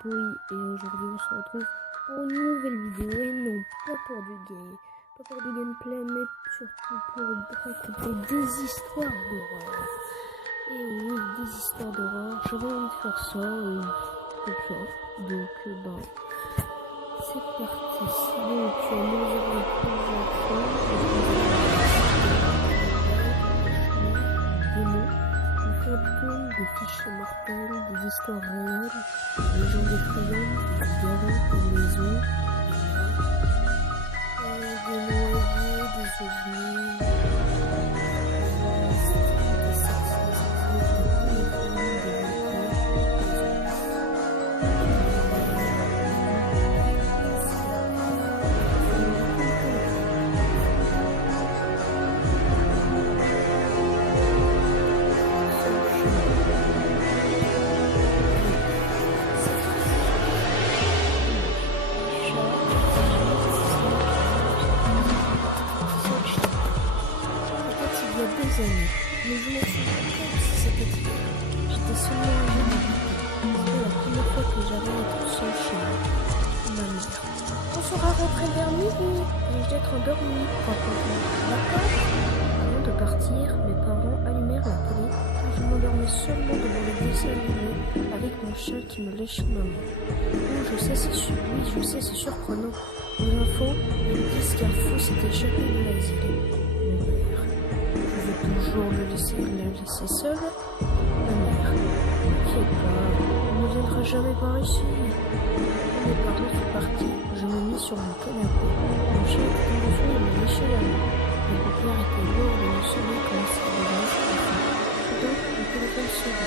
Pouille et aujourd'hui on se retrouve pour une nouvelle vidéo et non pas pour du gameplay mais surtout pour raconter des histoires d'horreur. Et oui, des histoires d'horreur, j'avais envie de faire ça comme ça, donc c'est parti. Donc nous avons plusieurs choses, des mots, des fantômes, des fichiers mortels, des histoires réelles, des gens effrayants, des garous, des maisons, des noyés, des ovnis, des sorciers, des téléphones, des années, mais je me souviens encore si c'était hier. J'étais seulement un jeune habitant. C'était la première fois que j'avais à être seul chez moi. Ma mère. On sera rentré vers minuit. Vais-je d'être endormi? D'accord. Avant de partir, mes parents allumèrent la télé car je m'endormais seulement devant le dessin animé avec mon chat qui me léchait ma main. Oh, je sais, c'est surprenant. Aux infos, ils disent qu'un fou s'est échappé de l'asile. Toujours la laisser seule. Ma mère, t'inquiète pas, on ne viendra jamais par ici. Quand mes parents sont partis, je me mis sur mon canapé. Mon chien était en dessous et me léchait la main. Mon père était lourd et le soleil commençait à devenir profond. Soudain, mon téléphone sonna.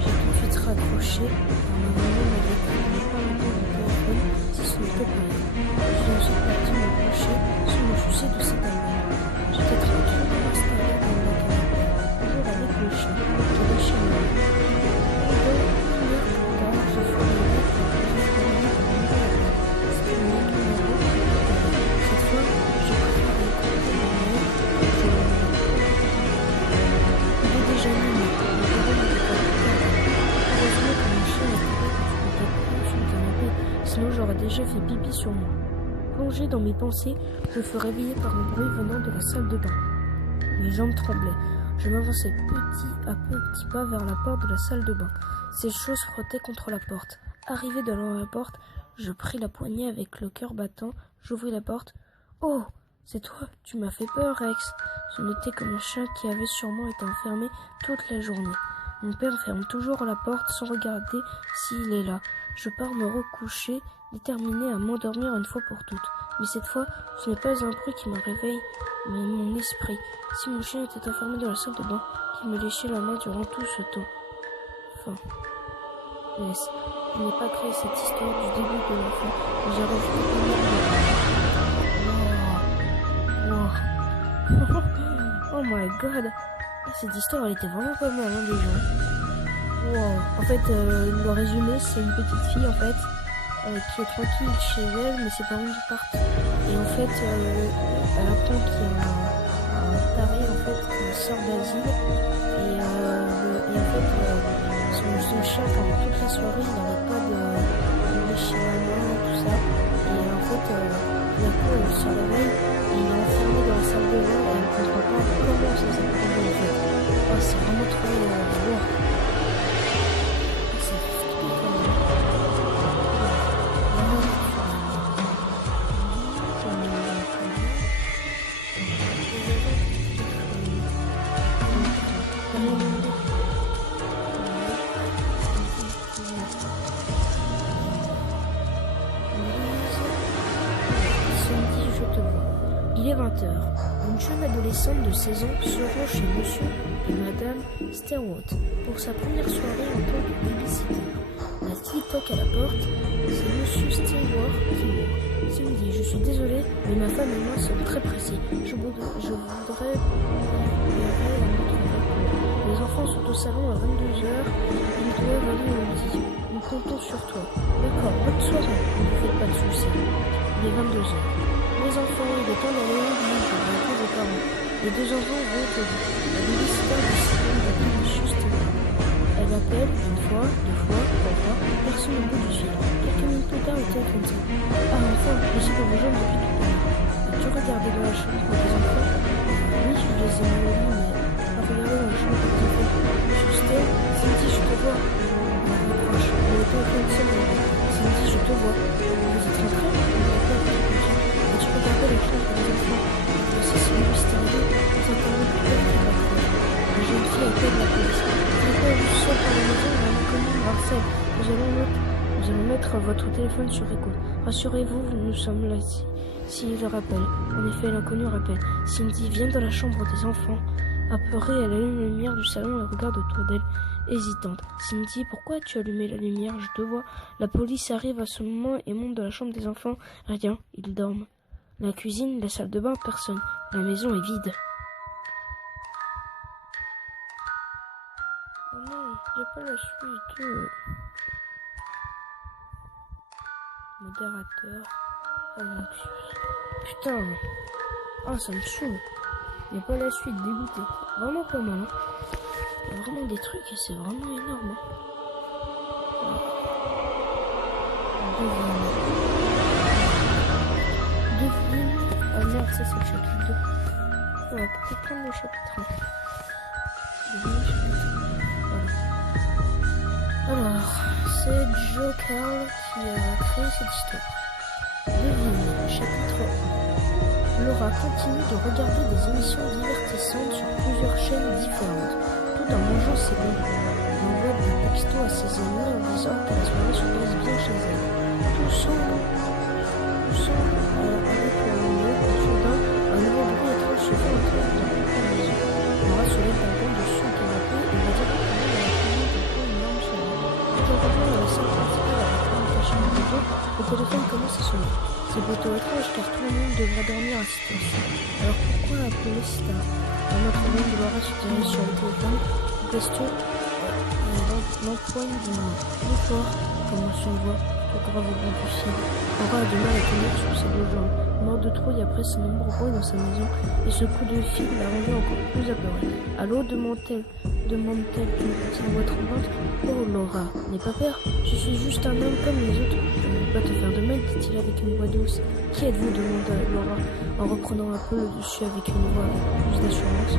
J'ai tout de suite raccroché, car ma maman m'avait dit de ne pas entendre le téléphone si ce n'était pas elle. Je me suis partie me coucher sans me soucier de cette année. J'étais tranquille installée dans mon canapé, toujours avec le chat. Je léchais ma main. Une heure plus tard, je fus réveillée pour mon père. C'était une autre numéro. Cette fois, j'ai préféré écouter ma mère que je l'ai mis. Il est déjà minuit, mes parents n'étaient pas plus tard. Heureusement que mon chien était sur le canapé, sinon j'aurais déjà fait pipi sur moi. Plongé dans mes pensées, je fus réveillé par un bruit venant de la salle de bain. Mes jambes tremblaient. Je m'avançais petit pas vers la porte de la salle de bain. Ces choses frottaient contre la porte. Arrivé devant la porte, je pris la poignée avec le cœur battant. J'ouvris la porte. Oh, c'est toi, tu m'as fait peur, Rex. Ce n'était que mon chat qui avait sûrement été enfermé toute la journée. Mon père ferme toujours la porte sans regarder s'il est là. Je pars me recoucher, déterminé à m'endormir une fois pour toutes. Mais cette fois, ce n'est pas un bruit qui me réveille, mais mon esprit. Si mon chien était enfermé dans la salle de bain, qu'il me léchait la main durant tout ce temps. Enfin, yes. Je n'ai pas créé cette histoire du début de la fin, mais j'ai rajouté pas mal de... Wow. Oh my god. Cette histoire, elle était vraiment pas mal, hein, les gens. Wow. En fait, le résumé, c'est une petite fille, en fait, qui est tranquille chez elle, mais ses parents partent. Et en fait, elle apprend qu'il y a un taré, en fait, qui sort d'asile. Et en fait, son chien, pendant toute la soirée, il n'arrête pas de lécher la main, tout ça. Et en fait, d'un coup, elle se réveille, et il est enfermé dans la salle de bain, et elle ne comprend pas comment ça s'est produit, en fait. Oh, c'est vraiment trop lourd. Il est 20h. Une jeune adolescente de 16 ans se rend chez monsieur et madame Sterwood pour sa première soirée en tant que babysitter. La fille toque à la porte. C'est monsieur Stewart qui ouvre. Il me dit: je suis désolé, mais ma femme et moi sommes très pressés. Je voudrais à notre recours. Les enfants sont au salon à 22h. Ils doivent aller au lit. Nous comptons sur toi. D'accord, bonne soirée. Ne vous faites pas de soucis. Il est 22h. Les enfants, il est temps d'aller au lit. Je vais appeler vos parents. Les deux enfants vont au lit. La babysitter de Simon va dire monsieur Stewart. Elle a appelle une fois, deux fois, trois fois, personne au bout du fil. Quelques minutes plus tard, le téléphone sonne. Ah, enfin, j'essaie de vous joindre depuis tout à l'heure. As-tu regardé dans la chambre des enfants? Oui, je les ai mis au lit, mais pas regardé dans la chambre des enfants. Justin, Cindy, je te vois. Elle raccroche. Le téléphone sonne. Cindy, je te vois. Vous êtes rentrés? As-tu regardé la chambre des enfants? C'est si mystérieux. C'est un peu plus tard qu'il raccroche. La jeune fille appelle la police. Vous n'êtes pas juste seul par la maison, un inconnu me harcèle. Nous allons mettre votre téléphone sur écoute. Rassurez-vous, nous sommes là s'il rappelle. En effet, l'inconnu rappelle. Cindy vient dans la chambre des enfants. Apeurée, elle allume la lumière du salon et regarde autour d'elle, hésitante. Cindy, pourquoi as-tu allumé la lumière? Je te vois. La police arrive à ce moment et monte dans la chambre des enfants. Rien, ils dorment. La cuisine, la salle de bain, personne. La maison est vide. Oh non, j'ai pas la suite. Modérateur. Putain. Ah, ça me saoule. Il n'y a pas la suite, dégoûté. Vraiment pas mal. Hein. Il y a vraiment des trucs et c'est vraiment énorme. Hein. Devine. Ah merde, ça c'est le chapitre 2. On va peut-être prendre le chapitre 1. Devine le chapitre 1. Voilà. Alors, c'est Joe Carl qui a créé cette histoire. Devine, chapitre 1. Laura continue de regarder des émissions divertissantes sur plusieurs chaînes différentes, tout en mangeant ses bonbons. Elle envoie des textos à ses amis en disant que la soirée se passe bien chez elle. Tout semble avec un mot, soudain, un nouveau bruit étrange se fait entendre dans toute la maison. Laura se lève d'un bond dessus son canapé et va directement dans la cuisine pour prendre une larme sur elle. Quand elle revient dans la salle principale avec la chambre de dos, le téléphone commence à sonner. C'est plutôt étrange car tout le monde devrait dormir à cette heure-ci. Alors pourquoi appeler si tard? Un autre monde de Laura se dirige sur le téléphone. Question l'empoigne du nom. Plus fort, comme on s'en voit, tout grave au bout du ciel. Laura a du mal à tenir sur ses deux jambes. Mort de trouille après ses nombreux bruits dans sa maison, et ce coup de fil l'a rendue encore plus apeurée. Allô, demande-t-elle d'une petite voix tremblante. Oh Laura, n'aie pas peur, je suis juste un homme comme les autres. Je ne veux pas te faire de mal, dit-il avec une voix douce. Qui êtes-vous? Demanda Laura, en reprenant un peu le dessus avec une voix avec plus d'assurance.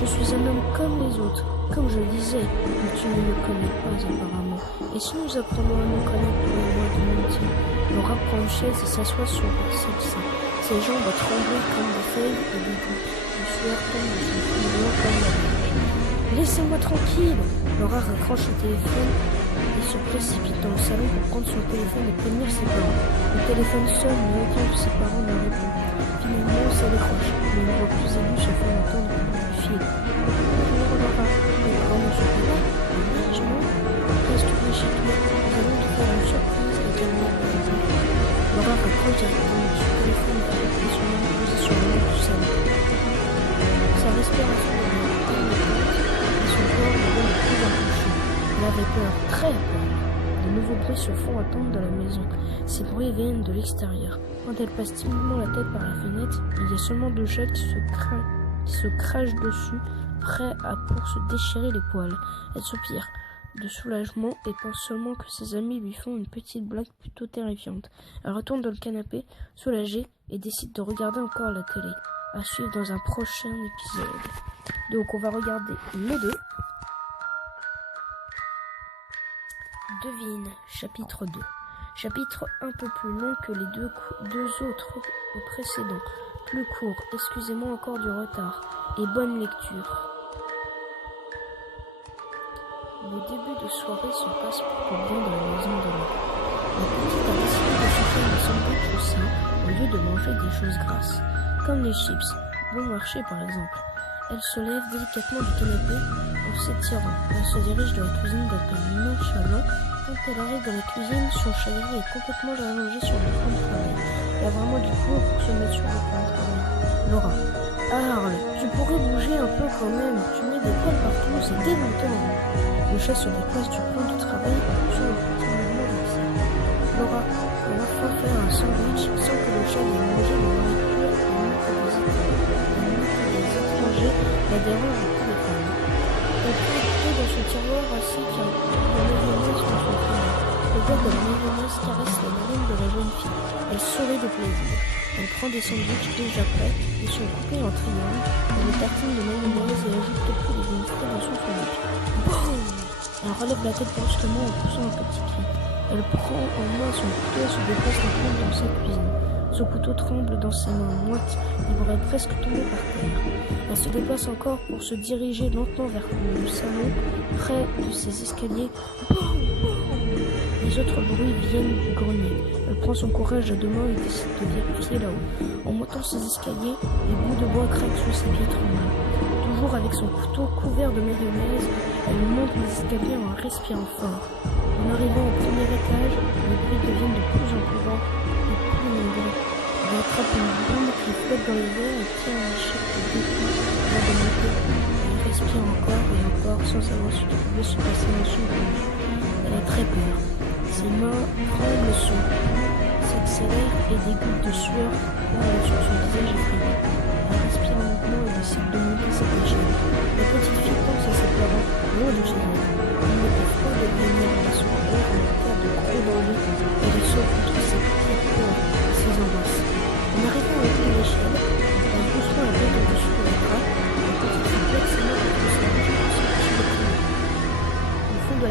Je suis un homme comme les autres, comme je le disais, mais tu ne me connais pas apparemment. Et si nous apprenons à nous connaître tous les mois, demande-t-il. Laura prend une chaise et s'assoit sur celle-ci. Ses jambes tremblent comme des feuilles et des gouttes. Le sueur tombe de son front blanc comme la neige. Laissez-moi tranquille! Laura raccroche le téléphone et se précipite dans le salon pour prendre son téléphone et prévenir ses parents. Le téléphone sonne, mais aucun de ses parents ne répond. Finalement, ça décroche, mais une voix plus aiguë se fait entendre au bout du fil. Bonjour Laura, les parents ne sont pas là? Je non? Reste chez toi, nous allons te faire une surprise et calmer la maison. Laura raccroche directement son téléphone et fait son main posée sur le mur du salon. Sa respiration devient intermittente et son corps devient de plus en plus chaud. Elle avait peur, très peur. De nouveaux bruits se font entendre dans la maison. Ces bruits viennent de l'extérieur. Quand elle passe timidement la tête par la fenêtre, il y a seulement deux chats qui se crachent dessus, prêts pour se déchirer les poils. Elle soupire de soulagement et pense seulement que ses amis lui font une petite blague plutôt terrifiante. Elle retourne dans le canapé, soulagée, et décide de regarder encore la télé. À suivre dans un prochain épisode. Donc on va regarder les deux. Devine, chapitre 2. Chapitre un peu plus long que les deux autres précédents. Plus court, excusez-moi encore du retard. Et bonne lecture. Le début de soirée se passe plutôt bien dans la maison de Laura. La petite a décidé de se faire un sandwich au sein au lieu de manger des choses grasses, comme les chips, bon marché par exemple. Elle se lève délicatement du canapé en s'étirant. Elle se dirige dans la cuisine d'un peu nonchalant. Quand elle arrive dans la cuisine, son chandelier est complètement allongé sur le plan de travail. Elle a vraiment du coup pour se mettre sur le plan de travail. Laura. Arle, tu pourrais bouger un peu quand même. Tu mets des poils partout, c'est dégoûtant. Le chat se déplace du plan de travail sur le petit mouvement vexé. Laura va enfin faire un sandwich sans que le chat ait mangé la nourriture et que des étrangers la dérangent au téléphone. Elle prend dans son tiroir ainsi qu'un de mayonnaise dans son frigo. Le gars de la mayonnaise caresse la narine de la jeune fille. Elle sourit de plaisir. Elle prend des sandwichs déjà prêts. Ils sont coupés en triangles dans les tartines de mayonnaise et ajoute quelques légumes frais dans son sandwich. Boum! Elle relève la tête brusquement en poussant un petit cri. Elle prend en main son couteau et se déplace un peu dans sa cuisine. Son couteau tremble dans ses mains moites. Il pourrait presque tomber par terre. Elle se déplace encore pour se diriger lentement vers le salon, près de ses escaliers. Boum! Les autres bruits viennent du grenier. Elle prend son courage à deux mains et décide de vérifier là-haut. En montant ses escaliers, les bouts de bois craquent sous ses pieds tremblants. Toujours avec son couteau couvert de mayonnaise, elle monte les escaliers en respirant fort. En arrivant au premier étage, les bruits deviennent de plus en plus lents et plus nombreux. Elle attrape une bombe qui flotte dans les airs et tient un échelle de défi avant de monter. Elle respire encore et encore sans savoir ce qui pouvait se passer dans son corps. Elle a très peur. Ses mains prennent le son, s'accélèrent et des gouttes de sueur coulent sur son visage effrayé. Elle respire lentement et décide de monter cette échelle. La petite fille pense à ses parents, loin de chez elle. Ils ne peuvent pas devenir à son père en cas de gros danger et de sauve contre ses pires peurs et ses angoisses. En arrivant au bout de l'échelle, elle passe doucement la tête au-dessus de la trappe. La petite fille plaque ses mains contre sa bouche pour s'empêcher de crier. Au fond de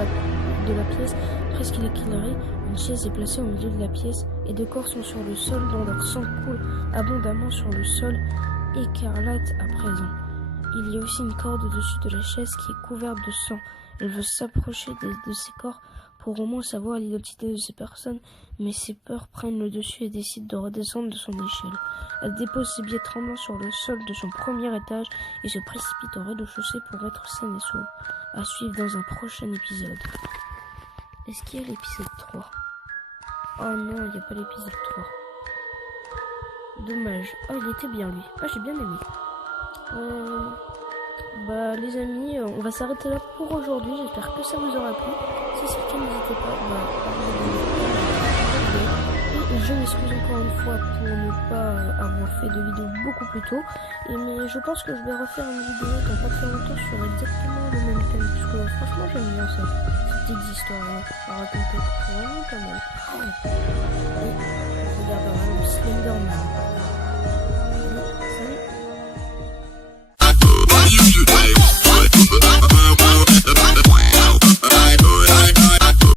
la pièce, presque éclairée, une chaise est placée au milieu de la pièce et deux corps sont sur le sol dont leur sang coule abondamment sur le sol écarlate à présent. Il y a aussi une corde au-dessus de la chaise qui est couverte de sang. Elle veut s'approcher de ces corps pour au moins savoir l'identité de ces personnes, mais ses peurs prennent le dessus et décide de redescendre de son échelle. Elle dépose ses billets tremblants sur le sol de son premier étage et se précipite au rez-de-chaussée pour être saine et sauve. À suivre dans un prochain épisode. Est-ce qu'il y a l'épisode 3? Oh non, il n'y a pas l'épisode 3. Dommage. Oh, il était bien lui. Ah, j'ai bien aimé. Les amis, on va s'arrêter là pour aujourd'hui. J'espère que ça vous aura plu. Si c'est le cas, n'hésitez pas à et je m'excuse encore une fois pour ne pas avoir fait de vidéo beaucoup plus tôt. Mais je pense que je vais refaire une vidéo dans pas très longtemps sur exactement le même thème. Parce que franchement, j'aime bien ça. Ces petites histoires à raconter. C'est vraiment pas mal. Et regarde, le Slenderman.